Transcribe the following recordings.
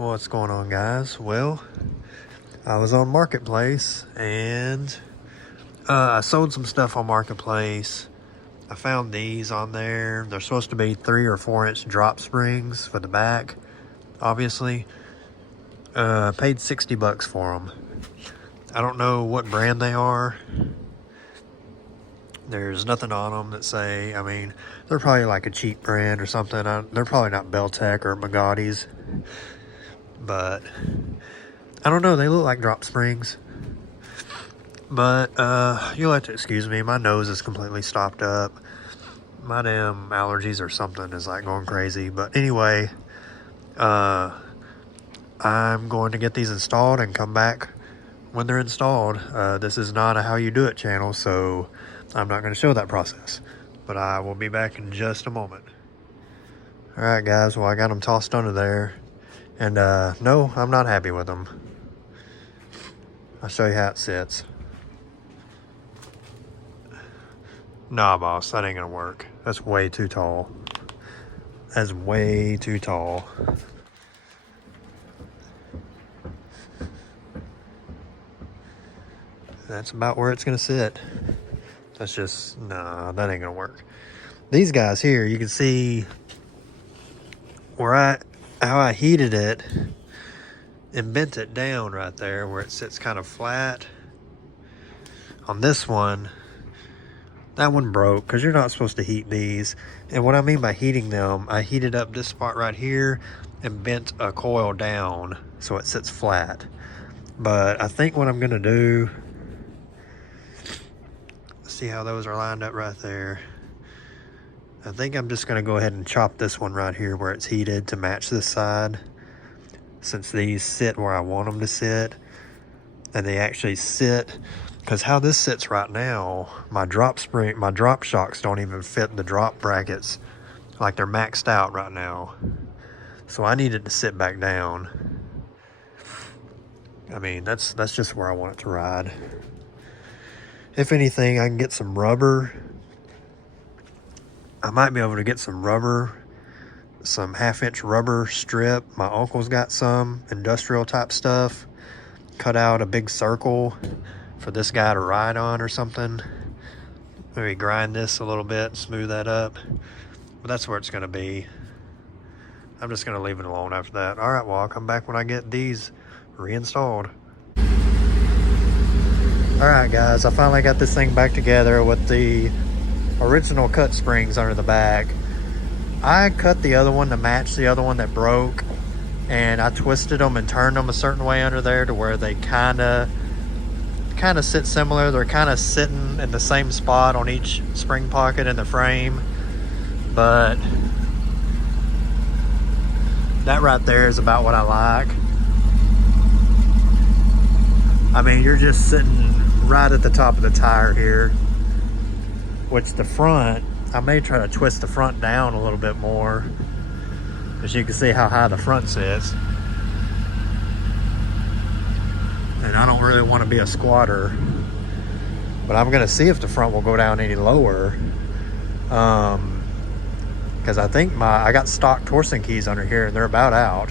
What's going on, guys? Well, I was on Marketplace and I sold some stuff on Marketplace. I found these on there. They're supposed to be 3 or 4 inch drop springs for the back, obviously. Paid $60 for them. I don't know what brand they are. There's nothing on them that say, they're probably like a cheap brand or something. They're probably not Beltec or Magatti's. But I don't know, they look like drop springs. But you'll have to excuse me, my nose is completely stopped up. My damn allergies or something is like going crazy. But anyway, I'm going to get these installed and come back when they're installed. This is not a how you do it channel, so I'm not going to show that process. But I will be back in just a moment. Alright guys, well I got them tossed under there. And no, I'm not happy with them. I'll show you how it sits. Nah, boss, that ain't gonna work. That's way too tall. That's way too tall. That's about where it's gonna sit. That's just, nah, that ain't gonna work. These guys here, you can see how I heated it and bent it down right there where it sits kind of flat. On this one, that one broke because you're not supposed to heat these. And what I mean by heating them, I heated up this spot right here and bent a coil down so it sits flat. But I think what I'm gonna do, see how those are lined up right there. I think I'm just gonna go ahead and chop this one right here where it's heated to match this side, since these sit where I want them to sit, and they actually sit, because how this sits right now, my drop shocks don't even fit the drop brackets, like they're maxed out right now. So I need it to sit back down. That's just where I want it to ride. If anything, I can get some rubber. I might be able to get some rubber, some 1/2 inch rubber strip. My uncle's got some industrial type stuff. Cut out a big circle for this guy to ride on or something. Maybe grind this a little bit, smooth that up. But that's where it's gonna be. I'm just gonna leave it alone after that. All right, well, I'll come back when I get these reinstalled. All right, guys, I finally got this thing back together with the original cut springs under the back. I cut the other one to match the other one that broke, and I twisted them and turned them a certain way under there to where they kind of sit similar. They're kind of sitting in the same spot on each spring pocket in the frame. But that right there is about what I like. You're just sitting right at the top of the tire here, which the front, I may try to twist the front down a little bit more, as you can see how high the front sits. And I don't really want to be a squatter, but I'm gonna see if the front will go down any lower, because I think I got stock Torsen keys under here and they're about out.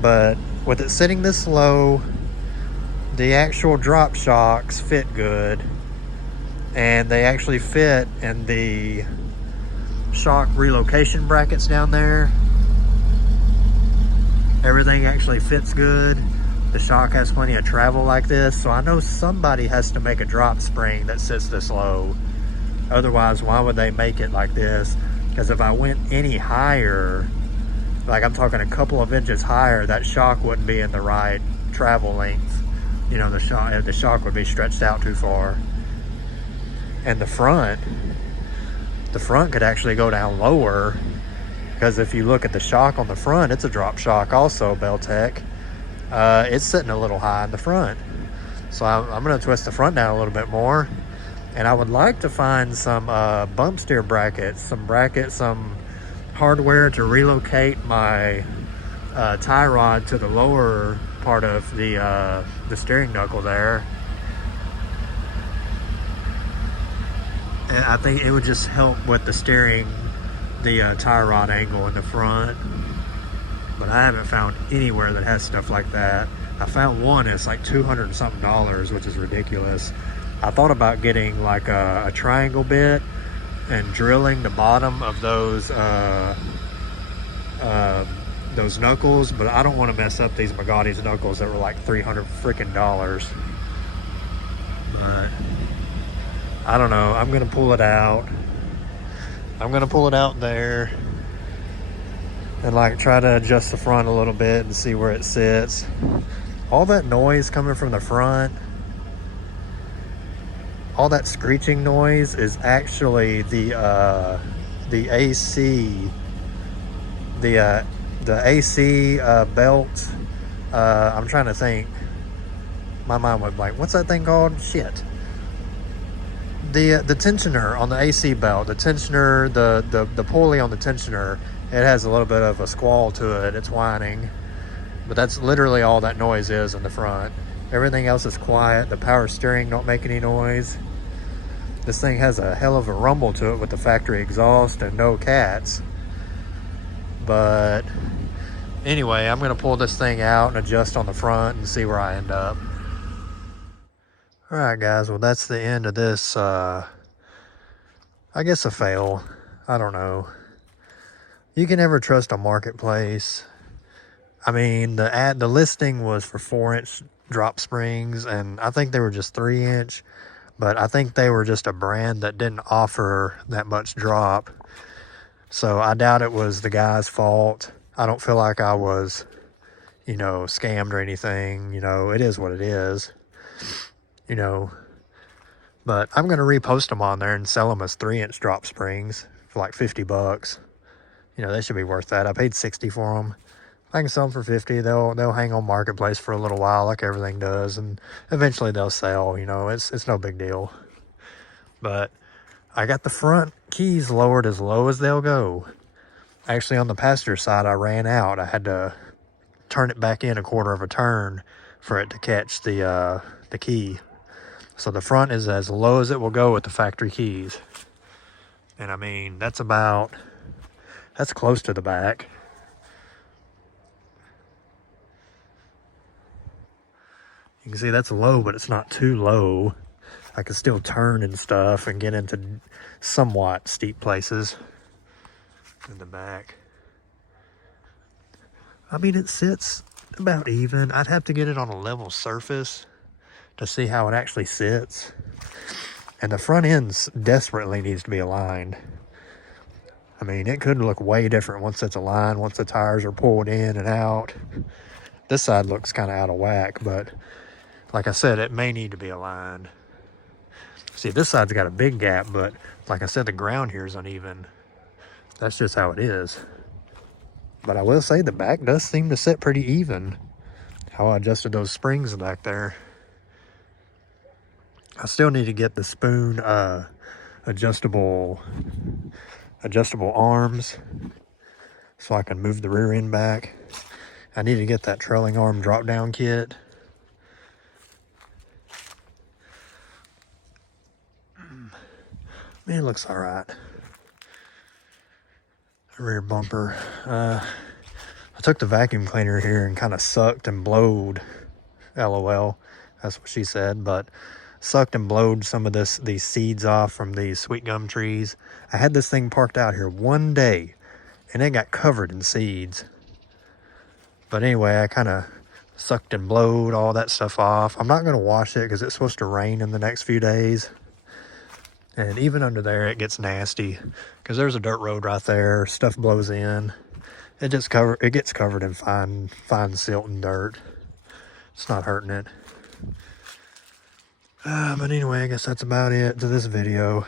But with it sitting this low, the actual drop shocks fit good, and they actually fit in the shock relocation brackets down there. Everything actually fits good. The shock has plenty of travel like this, so I know somebody has to make a drop spring that sits this low. Otherwise, why would they make it like this? Because if I went any higher, like I'm talking a couple of inches higher, that shock wouldn't be in the right travel length. The shock would be stretched out too far. And the front could actually go down lower, because if you look at the shock on the front, it's a drop shock also, Beltec. It's sitting a little high in the front. So I'm going to twist the front down a little bit more. And I would like to find some bump steer brackets, some hardware to relocate my tie rod to the lower part of the steering knuckle there. And I think it would just help with the steering, the tie rod angle in the front. but I haven't found anywhere that has stuff like that. I found one, it's like $200 and something, which is ridiculous. I thought about getting like a triangle bit and drilling the bottom of those knuckles, but I don't want to mess up these Magatti's knuckles that were like $300 freaking dollars. But I don't know. I'm gonna pull it out. I'm gonna pull it out there and like try to adjust the front a little bit and see where it sits. All that noise coming from the front, all that screeching noise is actually the AC, the AC belt. I'm trying to think. My mind was like, what's that thing called? Shit. The tensioner on the AC belt, the tensioner, the pulley on the tensioner, it has a little bit of a squall to it. It's whining, but that's literally all that noise is in the front. Everything else is quiet. The power steering don't make any noise. This thing has a hell of a rumble to it with the factory exhaust and no cats. But anyway, I'm gonna pull this thing out and adjust on the front and see where I end up. All right, guys, well, that's the end of this, I guess a fail. I don't know. You can never trust a marketplace. I mean, the listing was for 4-inch drop springs, and I think they were just 3-inch, but I think they were just a brand that didn't offer that much drop. So I doubt it was the guy's fault. I don't feel like I was, you know, scammed or anything. You know, it is what it is. You know, but I'm going to repost them on there and sell them as 3-inch drop springs for like $50. You know, they should be worth that. I paid $60 for them. I can sell them for $50. They'll hang on marketplace for a little while, like everything does, and eventually they'll sell. You know, it's no big deal. But I got the front keys lowered as low as they'll go. Actually, on the passenger side, I ran out. I had to turn it back in a quarter of a turn for it to catch the key. So the front is as low as it will go with the factory keys. And I mean, that's close to the back. You can see that's low, but it's not too low. I can still turn and stuff and get into somewhat steep places in the back. I mean, it sits about even. I'd have to get it on a level surface to see how it actually sits. And the front end desperately needs to be aligned. I mean, it could look way different once it's aligned, once the tires are pulled in and out. This side looks kind of out of whack, but like I said, it may need to be aligned. See, this side's got a big gap, but like I said, the ground here is uneven. That's just how it is. But I will say the back does seem to sit pretty even. How I adjusted those springs back there. I still need to get the spoon adjustable arms so I can move the rear end back. I need to get that trailing arm drop down kit. Man, it looks all right. Rear bumper. I took the vacuum cleaner here and kind of sucked and blowed. LOL. That's what she said. But sucked and blowed some of these seeds off from these sweet gum trees. I had this thing parked out here one day and it got covered in seeds. But anyway, I kind of sucked and blowed all that stuff off. I'm not going to wash it because it's supposed to rain in the next few days. And even under there, it gets nasty because there's a dirt road right there. Stuff blows in. It gets covered in fine silt and dirt. It's not hurting it. But anyway, I guess that's about it to this video.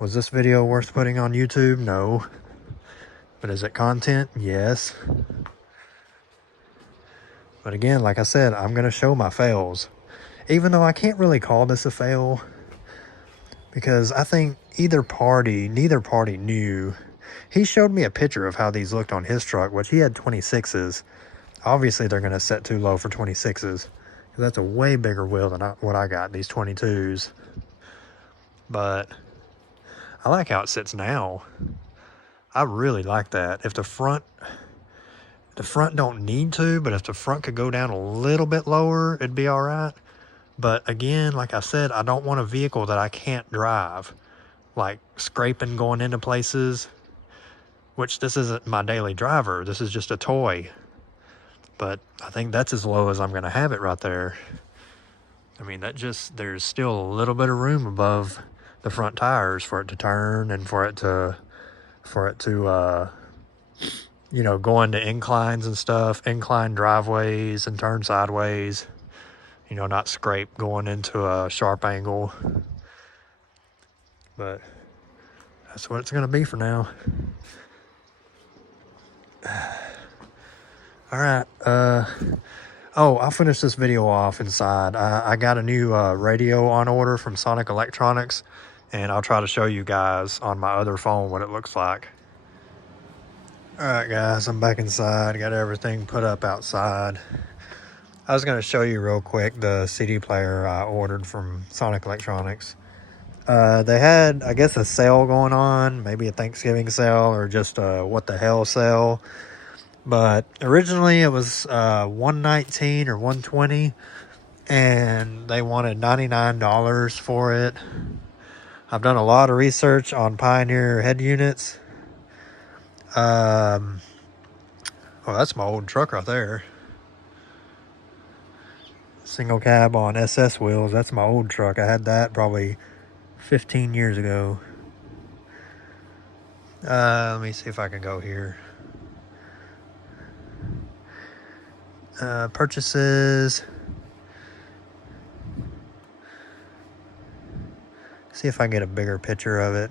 Was this video worth putting on YouTube? No. But is it content? Yes. But again, like I said, I'm going to show my fails. Even though I can't really call this a fail. Because I think neither party knew. He showed me a picture of how these looked on his truck, which he had 26s. Obviously, they're going to set too low for 26s. That's a way bigger wheel than what I got, these 22s. But I like how it sits now. I really like that. If the front The front don't need to, but if the front could go down a little bit lower, it'd be all right. But again, like I said, I don't want a vehicle that I can't drive, like scraping going into places, which this isn't my daily driver. This is just a toy. But I think that's as low as I'm going to have it right there. I mean, there's still a little bit of room above the front tires for it to turn and for it to you know, go into inclines and stuff, incline driveways and turn sideways, you know, not scrape going into a sharp angle. But that's what it's going to be for now. All right. Oh, I'll finish this video off inside. I got a new radio on order from Sonic Electronics, and I'll try to show you guys on my other phone what it looks like. All right, guys, I'm back inside. Got everything put up outside. I was going to show you real quick the CD player I ordered from Sonic Electronics. They had, I guess, a sale going on, maybe a Thanksgiving sale or just a what the hell sale. But originally it was $119 or $120, and they wanted $99 for it. I've done a lot of research on Pioneer head units. Oh, that's my old truck right there. Single cab on SS wheels. That's my old truck. I had that probably 15 years ago. Let me see if I can go here. Purchases. See if I can get a bigger picture of it.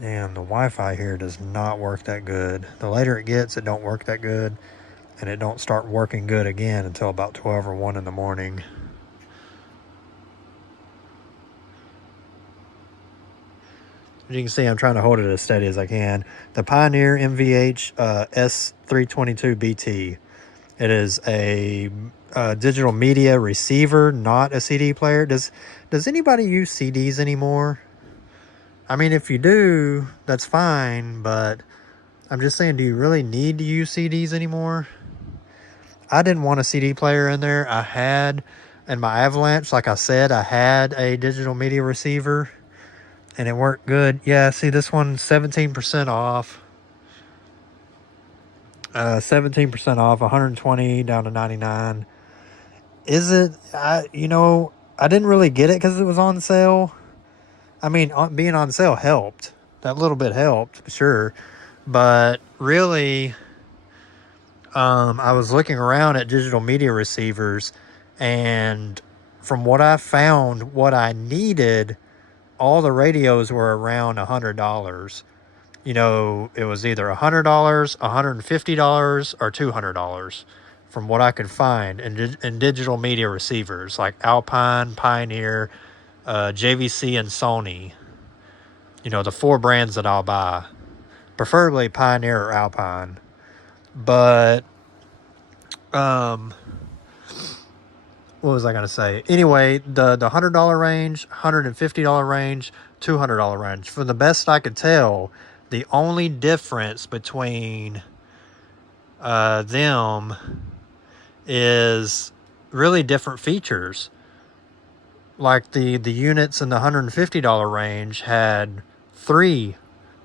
Damn, the Wi-Fi here does not work that good. The later it gets, it don't work that good. And it don't start working good again until about 12 or 1 in the morning. As you can see, I'm trying to hold it as steady as I can. The Pioneer MVH S322 BT. It is a digital media receiver, not a CD player. Does anybody use CDs anymore? I mean, if you do, that's fine, but I'm just saying, do you really need to use CDs anymore? I didn't want a CD player in there. I had, in my Avalanche, like I said, I had a digital media receiver, and it worked good. Yeah, see, this one's 17% off. 17% off, 120 down to 99. Is it? You know, I didn't really get it because it was on sale. I mean, being on sale helped. That little bit helped, sure. But really, I was looking around at digital media receivers, and from what I found, what I needed, all the radios were around $100. You know, it was either $100, $150, or $200 from what I could find in digital media receivers like Alpine, Pioneer, JVC, and Sony. You know, the 4 brands that I'll buy. Preferably Pioneer or Alpine. But, what was I going to say? Anyway, the $100 range, $150 range, $200 range. From the best I could tell, the only difference between them is really different features. Like the units in the $150 range had 3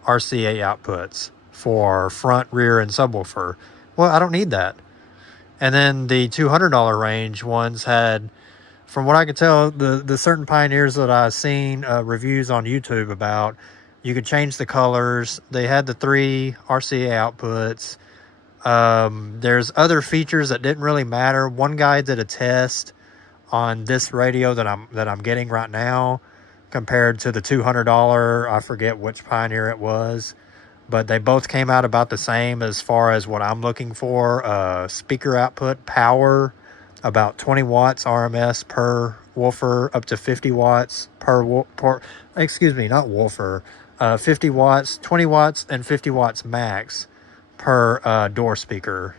RCA outputs for front, rear, and subwoofer. Well, I don't need that. And then the $200 range ones had, from what I could tell, the certain Pioneers that I've seen reviews on YouTube about, you could change the colors. They had the 3 RCA outputs. There's other features that didn't really matter. One guy did a test on this radio that I'm getting right now compared to the $200. I forget which Pioneer it was, but they both came out about the same as far as what I'm looking for. Speaker output power, about 20 watts RMS per woofer, up to 50 watts per excuse me, not woofer. 50 watts, 20 watts, and 50 watts max per door speaker.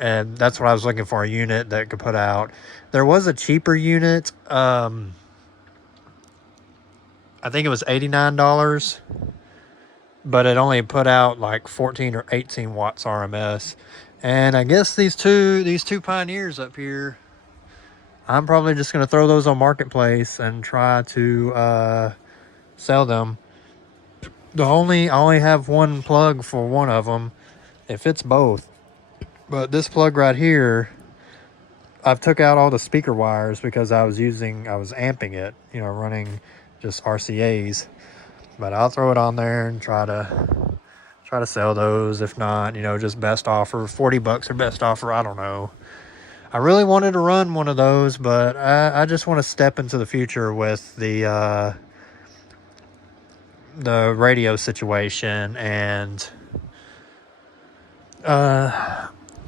And that's what I was looking for, a unit that could put out. There was a cheaper unit. I think it was $89. but it only put out like 14 or 18 watts RMS. And I guess these two Pioneers up here, I'm probably just going to throw those on Marketplace and try to sell them. I only have one plug for one of them. It fits both. But this plug right here, I've took out all the speaker wires because I was amping it, running just RCAs. But I'll throw it on there and try to sell those. If not, just best offer, $40 or best offer. I don't know. I really wanted to run one of those, but I just want to step into the future with the radio situation and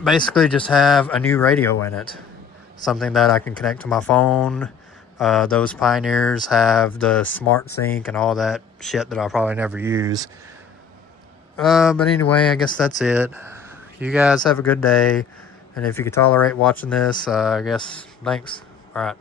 basically just have a new radio in it. Something that I can connect to my phone. Those Pioneers have the smart sync and all that shit that I'll probably never use. But anyway, I guess that's it. You guys have a good day. And if you could tolerate watching this, I guess, thanks. All right.